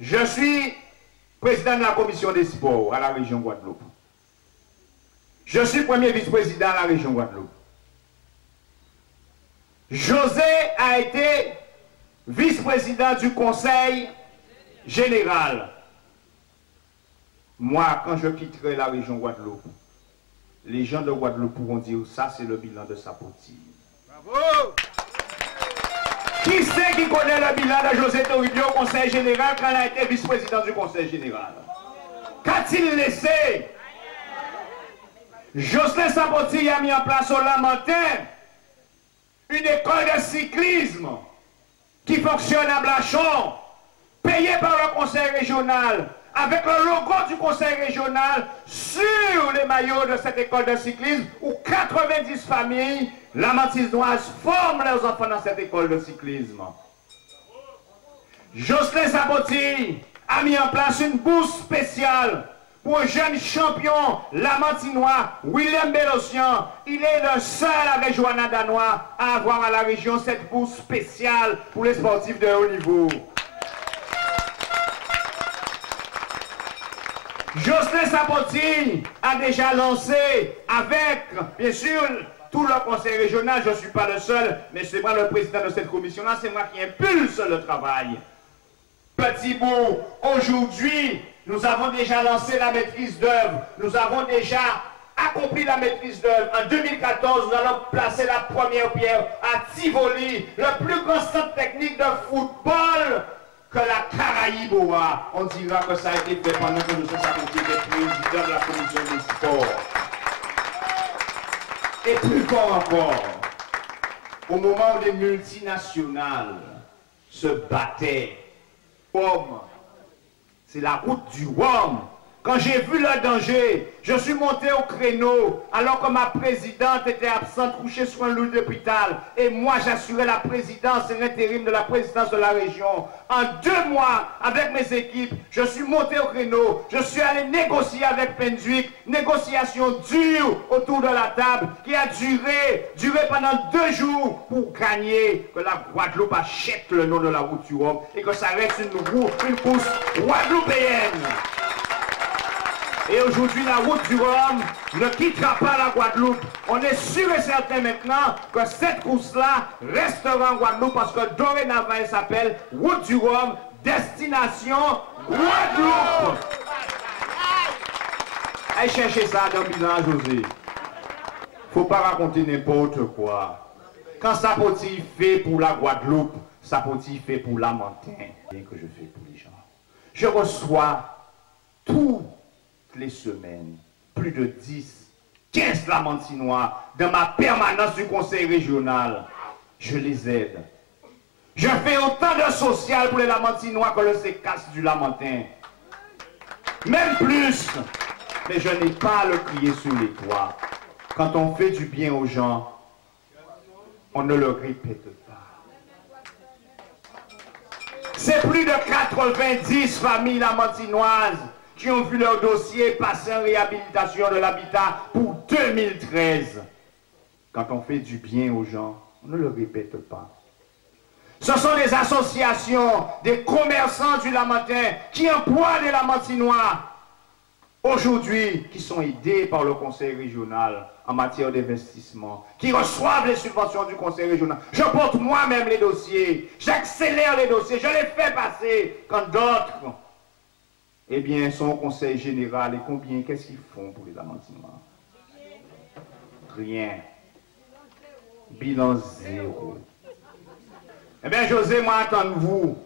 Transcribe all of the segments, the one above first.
Je suis président de la commission des sports à la région Guadeloupe. Je suis premier vice-président à la région Guadeloupe. José a été vice-président du conseil général. Moi, quand je quitterai la région Guadeloupe, les gens de Guadeloupe pourront dire ça, c'est le bilan de Sapoti. Bravo! Qui c'est qui connaît le bilan de José Toribio au conseil général quand il a été vice-président du conseil général? Qu'a-t-il laissé? Jocelyn Sapoti a mis en place au Lamentin une école de cyclisme qui fonctionne à Blachon, payée par le conseil régional, avec le logo du conseil régional sur les maillots de cette école de cyclisme où 90 familles lamantinoises forment leurs enfants dans cette école de cyclisme. Jocelyn Sapoti a mis en place une bourse spéciale pour un jeune champion lamantinois, William Bélocian. Il est le seul avec Johanna Danois à avoir à la région cette bourse spéciale pour les sportifs de haut niveau. Jocelyn Sapoti a déjà lancé avec, bien sûr, tout le conseil régional, je ne suis pas le seul, mais c'est moi le président de cette commission-là, c'est moi qui impulse le travail. Petit bout, aujourd'hui, nous avons déjà lancé la maîtrise d'œuvre, nous avons déjà accompli la maîtrise d'œuvre. En 2014, nous allons placer la première pierre à Tivoli, le plus grand centre technique de football que la Caraïbe. On dira que ça a été fait pendant que nous sommes président de la commission des sports. Et plus fort encore, au moment où les multinationales se battaient, c'est la route du Rhum. Quand j'ai vu le danger, je suis monté au créneau alors que ma présidente était absente, couchée sur un lit d'hôpital. Et moi, j'assurais la présidence et l'intérim de la présidence de la région. En 2 mois, avec mes équipes, je suis monté au créneau. Je suis allé négocier avec Penduic, négociation dure autour de la table qui a duré pendant 2 jours pour gagner que la Guadeloupe achète le nom de la route du Rhum et que ça reste une course guadeloupéenne. Et aujourd'hui, la route du Rhum ne quittera pas la Guadeloupe. On est sûr et certain maintenant que cette course-là restera en Guadeloupe parce que dorénavant, elle s'appelle Route du Rhum, destination Guadeloupe. Allez chercher ça dans le bilan, José. Faut pas raconter n'importe quoi. Quand Sapoti fait pour la Guadeloupe, Sapoti fait pour Lamentin. Bien que je fais pour les gens. Je reçois toutes les semaines plus de 10-15 Lamantinois dans ma permanence du conseil régional. Je les aide. Je fais autant de social pour les Lamantinois que le CECAS du Lamentin. Même plus. Mais je n'ai pas à le crier sur les toits. Quand on fait du bien aux gens, on ne le répète pas. C'est plus de 90 familles lamantinoises qui ont vu leur dossier passer en réhabilitation de l'habitat pour 2013. Quand on fait du bien aux gens, on ne le répète pas. Ce sont des associations, des commerçants du Lamentin qui emploient des Lamantinois aujourd'hui, qui sont aidés par le conseil régional en matière d'investissement, qui reçoivent les subventions du conseil régional. Je porte moi-même les dossiers, j'accélère les dossiers, je les fais passer quand d'autres, eh bien, sont au conseil général. Et combien, qu'est-ce qu'ils font pour les Lamantinois? Rien. Bilan zéro. Eh bien, José, moi, attends-vous.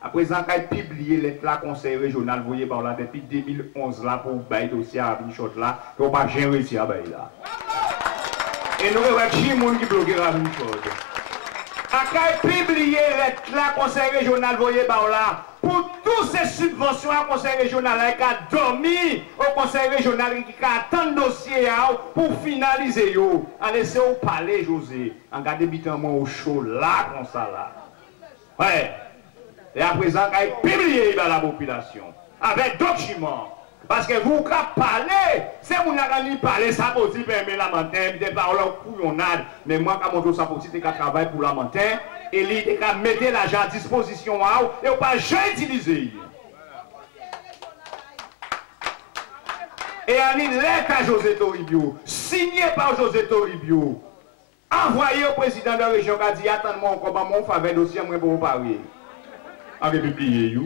À présent, quand il publié les plats conseil régional, vous voyez par là, depuis 2011, là, pour bailler dossier à Ravinchot, là, qu'on va pas jamais réussi à bailler là. Et nous, il y a qui monde qui bloque Ravinchot. Quand il publié les plats conseil régional, vous voyez par là, pour toutes ces subventions au conseil régional, il a dormi au conseil régional, qui a tant de dossiers pour finaliser. En laissez au palais, José, en gardez bitement au chaud, là, comme ça, là. Ouais. Et à présent, il a publié dans la population, avec documents. Parce que vous, quand parlez, c'est mon ami parler, ça peut aussi permettre la Lamentin, des paroles couillonnades. Mais moi, quand mon dos, ça peut aussi travailler pour la Lamentin, et il a mettre l'argent à disposition, et on ne peut pas jamais utiliser. Et une lettre à José Toribio, signée par José Toribio, envoyée au président de la région qui a dit attends-moi encore, mon faveur dossier, moi pour vous parler. En République,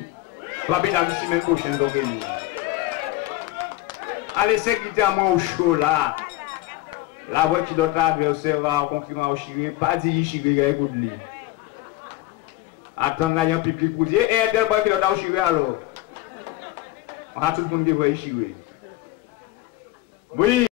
la la semaine prochaine, donc. Allez, sécurité à moi au chaud là. La voix qui doit adversaire en concurrent au Chiré, pas dit Chiré, écoute lui. Attends, là, il y a un public pour dire, et tel boy qui doit au Chiré alors. On a tout le monde qui voit Chiré. Oui.